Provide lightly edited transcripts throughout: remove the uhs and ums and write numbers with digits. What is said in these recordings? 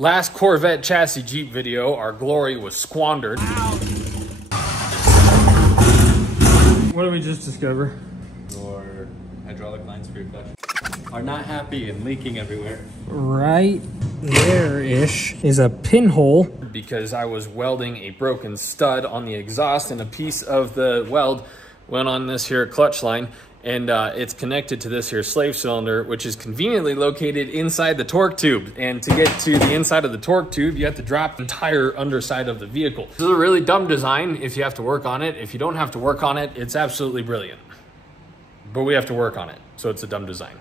Last Corvette chassis Jeep video, our glory was squandered. What did we just discover? Your hydraulic lines for your clutch are not happy and leaking everywhere. Right there-ish is a pinhole because I was welding a broken stud on the exhaust and a piece of the weld went on this here clutch line, and it's connected to this here slave cylinder, which is conveniently located inside the torque tube. And to get to the inside of the torque tube, you have to drop the entire underside of the vehicle. This is a really dumb design if you have to work on it. If you don't have to work on it, it's absolutely brilliant. But we have to work on it, so it's a dumb design.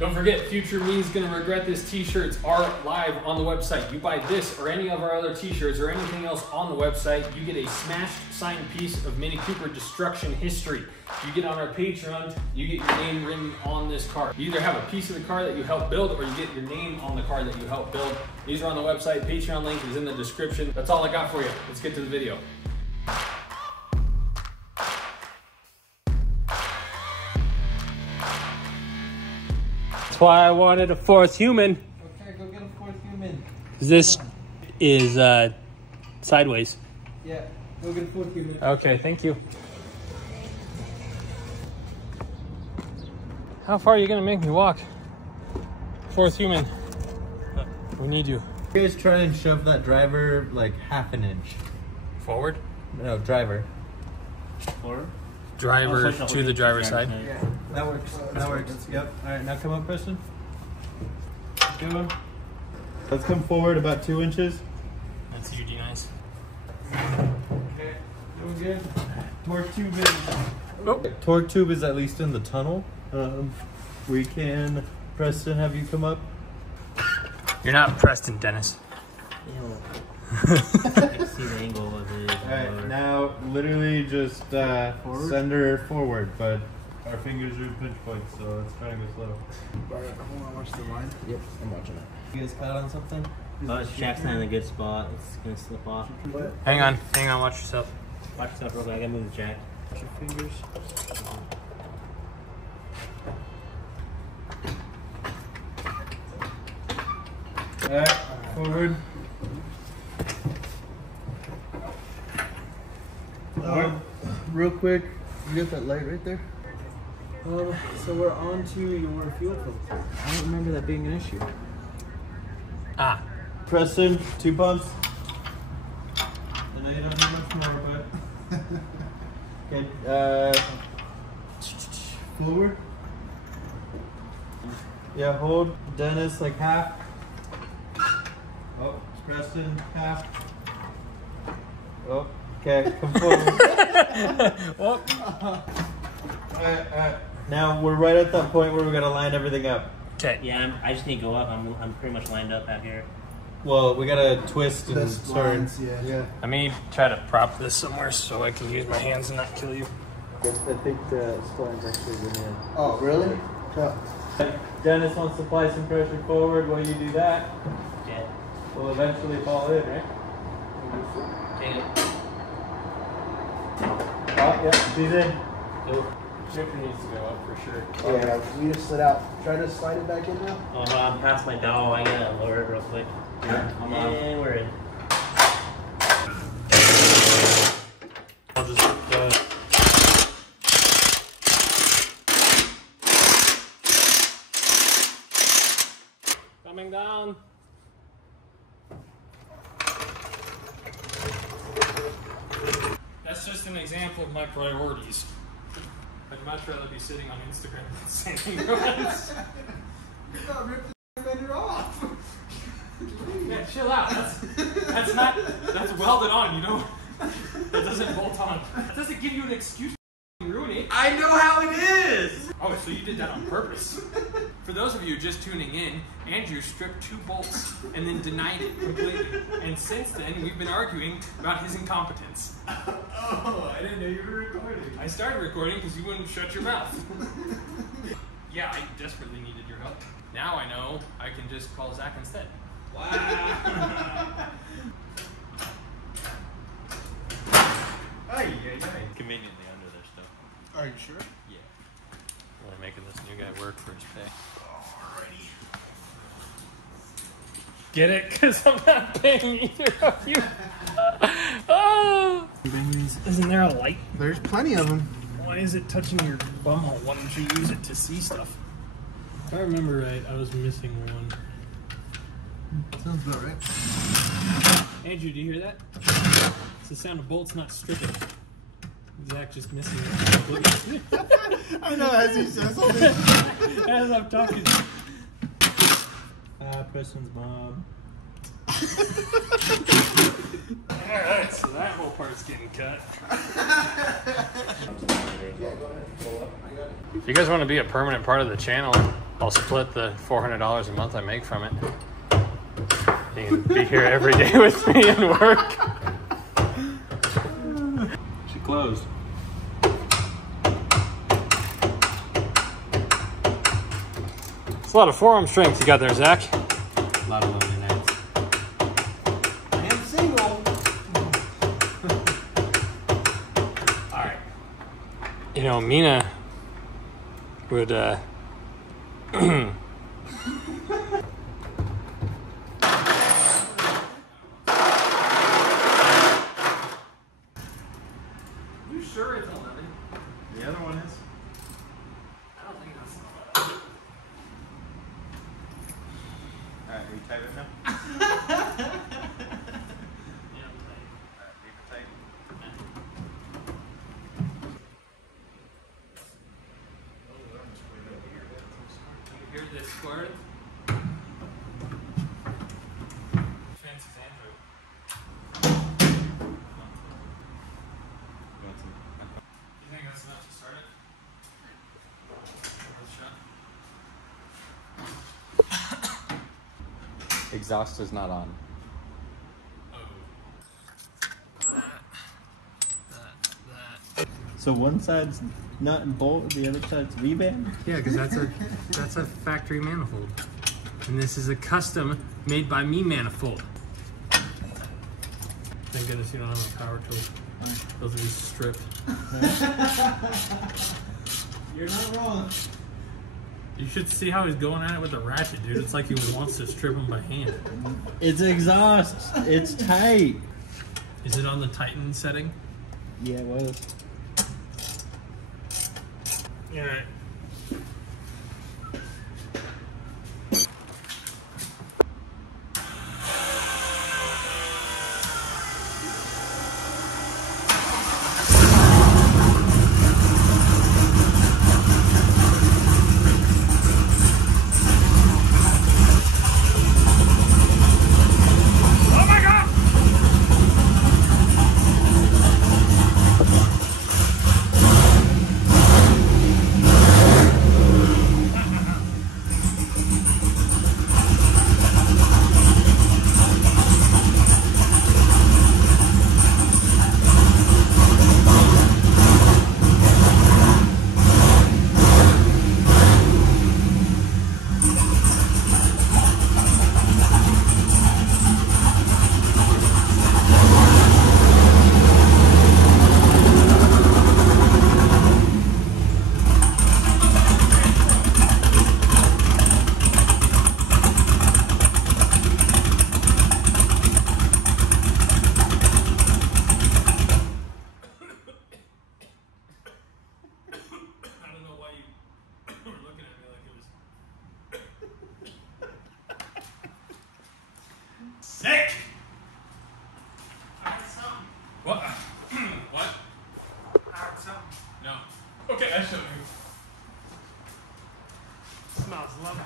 Don't forget, future me's gonna regret this t-shirts are live on the website. You buy this or any of our other t-shirts or anything else on the website, you get a smashed signed piece of Mini Cooper destruction history. You get on our Patreon, you get your name written on this car. You either have a piece of the car that you helped build or you get your name on the car that you helped build. These are on the website. Patreon link is in the description. That's all I got for you. Let's get to the video. That's why I wanted a fourth human. Okay, go get a fourth human. This is sideways. Yeah, go get a fourth human. Okay, thank you. How far are you gonna make me walk? Fourth human. We need you. You guys try and shove that driver like half an inch. Forward? No, driver. Forward? Driver to the driver's side. Yeah, that works. That works. Yep. All right, now come up, Preston. Keep going. Let's come forward about 2 inches. That's UD nice. Okay, doing good. Torque tube is. Oh. Torque tube is at least in the tunnel. We can, Preston, have you come up? You're not Preston, Dennis. I can see the angle of it. Alright, now literally just send her forward, but our fingers are in pinch points, so let's try and go slow. Alright, hold on, watch the line. Yep, I'm watching it. You guys caught on something? Jack's not in a good spot. It's gonna slip off. Hang on, watch yourself. Watch yourself real quick. I gotta move the jack. Watch your fingers. Alright, forward. Real quick, you got that light right there? So we're on to your fuel filter. I don't remember that being an issue. Ah. Preston, 2 pumps. I know you don't need much more, but... Okay, forward. Yeah, hold. Dennis, like half. Oh, Preston, half. Oh, okay, come forward. Oh. Alright. Now we're right at that point where we gotta line everything up. Okay. Yeah, I just need to go up. I'm pretty much lined up out here. Well, we gotta twist and turn. Yeah. Let me try to prop this somewhere so I can use my hands and not kill you. I think the spline's actually been in. Oh, really? Yeah. Dennis wants to apply some pressure forward. While you do that, Yeah. we'll eventually fall in, right? Take it. Oh, yeah, she's in. Go. Shifter needs to go up for sure. Yeah, we just slid out. Try to slide it back in now. Oh, no, I'm past my dowel. I gotta lower it real quick. I'm on. And we're in. I'll just coming down. That's just an example of my priorities. I'd much rather be sitting on Instagram than saying runs. You got ripped the fender off. Yeah, chill out. That's welded on, you know? That doesn't bolt on. That doesn't give you an excuse to ruin it. I know how it is! Oh, so you did that on purpose. For those of you just tuning in, Andrew stripped 2 bolts and then denied it completely. And since then, we've been arguing about his incompetence. Oh, I didn't know you were recording. I started recording because you wouldn't shut your mouth. Yeah, I desperately needed your help. Now I know I can just call Zach instead. Wow. Conveniently under there still. Are you sure? Yeah. We're making this new guy work for his pay. Alrighty. Get it? Because I'm not paying either of you. Oh. Isn't there a light? There's plenty of them. Why is it touching your bumhole? Why don't you use it to see stuff? If I remember right, I was missing one. Sounds about right. Andrew, do you hear that? It's the sound of bolts not stripping. Zach just missing it. I know, as he says something. As I'm talking. Preston's mom. Alright, so that whole part's getting cut. If you guys want to be a permanent part of the channel, I'll split the $400 a month I make from it. You can be here every day with me and work. She closed. It's a lot of forearm strength you got there, Zach. A lot of lonely nights. I am single. Alright. You know, Mina would, You sure it's 11? The other one is? I don't think that's 11. Alright, are you tight right now? Yeah, I'm tight. Alright, leave it tight. You hear this squirt? Fancy's Andrew. You think that's enough to start it? Worth a shot? Exhaust is not on. So one side's nut and bolt, the other side's V-band? Yeah, because that's a factory manifold, and this is a custom made by me manifold. Thank goodness you don't have a power tool. Those would be stripped. You're not wrong. You should see how he's going at it with the ratchet, dude. It's like he wants to strip them by hand. It's exhaust. It's tight. Is it on the Titan setting? Yeah, it was. All right. Sick! What? What? No. Okay, I showed you. Smells lovely.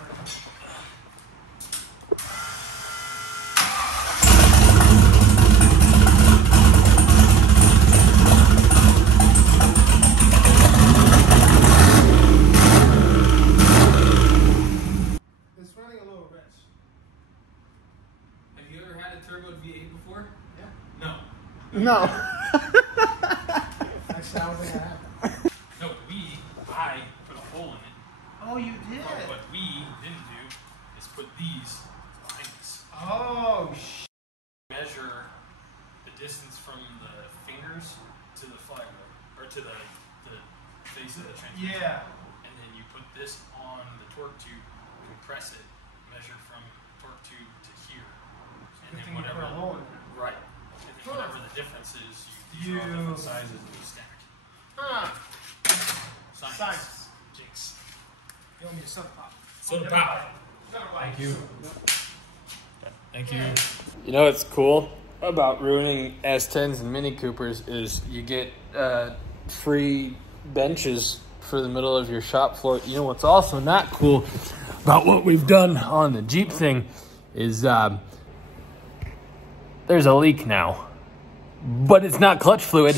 It's running a little wrench. Have you ever had a turbo V8 before? Yeah. No. No. Actually, I don't think I have. No, I put a hole in it. Oh, you did? What we didn't do is put these behind us. Oh, Measure the distance from the fingers to the flywheel, or to the face of the transmission. yeah. And then you put this on the torque tube, compress it, measure from torque tube to here. And then whatever, right. And then whatever the difference is, you draw different sizes and you stack. Science. Jinx. You owe me a soda pop. Soda pop. Thank you. Thank you. You know what's cool about ruining S10s and Mini Coopers is you get free benches for the middle of your shop floor. You know what's also not cool about what we've done on the Jeep thing is there's a leak now, but it's not clutch fluid.